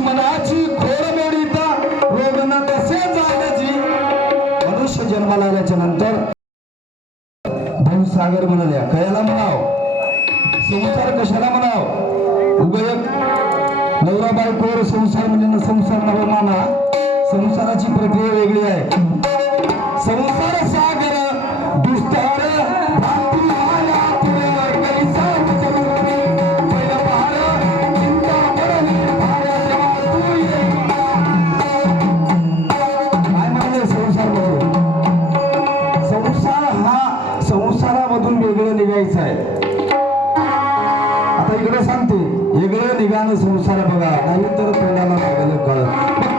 मनाची खोड मोडीता रोग न कसे जाण्याची मनुष्य जन्माला आल्याच्या नंतर भवसागर म्हणाल्या कयाला म्हणाव संसार कशाला म्हणाव उगयक नवरा बायकोवर संसार म्हणजे संसार नव माना संसाराची प्रक्रिया वेगळी आहे संसार सागर दुस्तर निघायचं आहे आता इकडे सांगते वेगळं निघाणं संसार बघा नाही तर तोंडाला लागलं कळत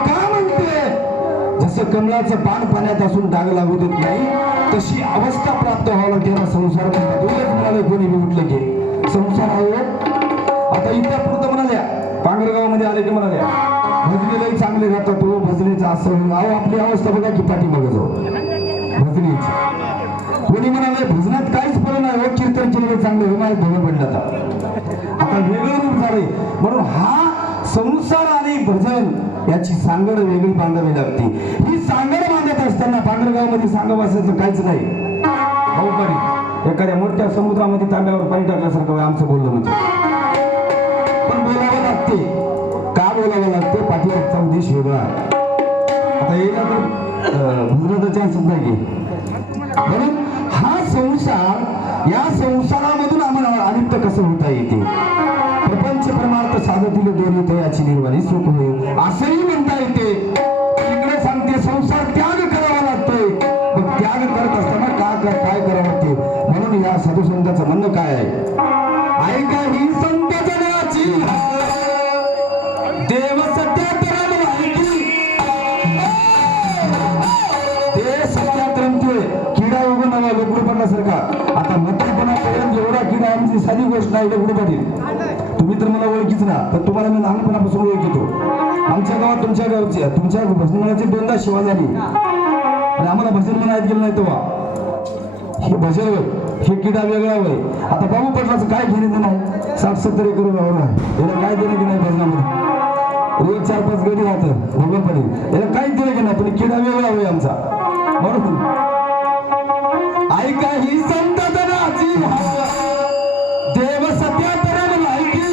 का म्हणते जसं कमळाचं पान पाण्यात असून डाग लागू देत नाही तशी अवस्था प्राप्त व्हावं लागते ना संसार म्हणतात कोणी बी उठलं की संसार आहे आता इथं पुढं म्हणाल्या पांगरगाव मध्ये आले की म्हणाल्या भजनीलाही चांगले राहतात तो भजनीचा असं आपली अवस्था बघा की पाठी बघा जाऊ भजनीची कोणी म्हणाले भजनात काहीच फरक नाही हो कीर्तन केलेलं चांगलं विमान धोरण पडलं आता वेगळं रूप झाले म्हणून हा संसार आणि भजन याची सांगड वेगळी बांधावी लागते ही सांगड बांधत असताना पांढरगाव मध्ये सांगवासाचं काहीच नाही भाऊकडी एखाद्या मोठ्या समुद्रामध्ये तांब्यावर पाणी टाकल्यासारखं आमचं बोललं म्हणजे पण बोलावं लागते का बोलावं लागते पाठीमागचा उद्देश वेगळा आता येईल तर भजनाचा चान्स नाही की म्हणून हा संसार या संसारामधून आम्हाला अलिप्त कसं होता येते प्रपंच परमार्थ साधतील दोन्ही तयाची निर्वाणी सुख होईल असंही म्हणता येते इकडे सांगते संसार त्याग करावा लागतोय मग त्याग करत असताना काय करावं लागते म्हणून या साधू संतांचं म्हणणं काय आहे ऐका ही संत जनाची देव सत्यात ऐकली ते सत्यात रमतोय किडा उगून लोकडू पडल्यासारखा आता म्हातारपणापर्यंत एवढा किडा आमची साधी गोष्ट नाही लोकडू पडेल तुम्ही तर मला ओळखीच ना पण तुम्हाला मी लहानपणापासून ओळखतो आमच्या गावात तुमच्या भजनाची दोनदा सेवा झाली आणि आम्हाला भजन म्हणायला गेलं नाही तेव्हा हे भजन हे किडा वेगळा होय आता बाबू पटलाचं काय घेणं नाही 60-70 एकर वावर आहे याला काय देणं की नाही भजनामध्ये रोज 4-5 गडी राहतं भगवान पडेल याला काहीच देणं की नाही पण किडा वेगळा होय आमचा म्हणून ऐका ही संत जनाची देव सत्यात ऐकी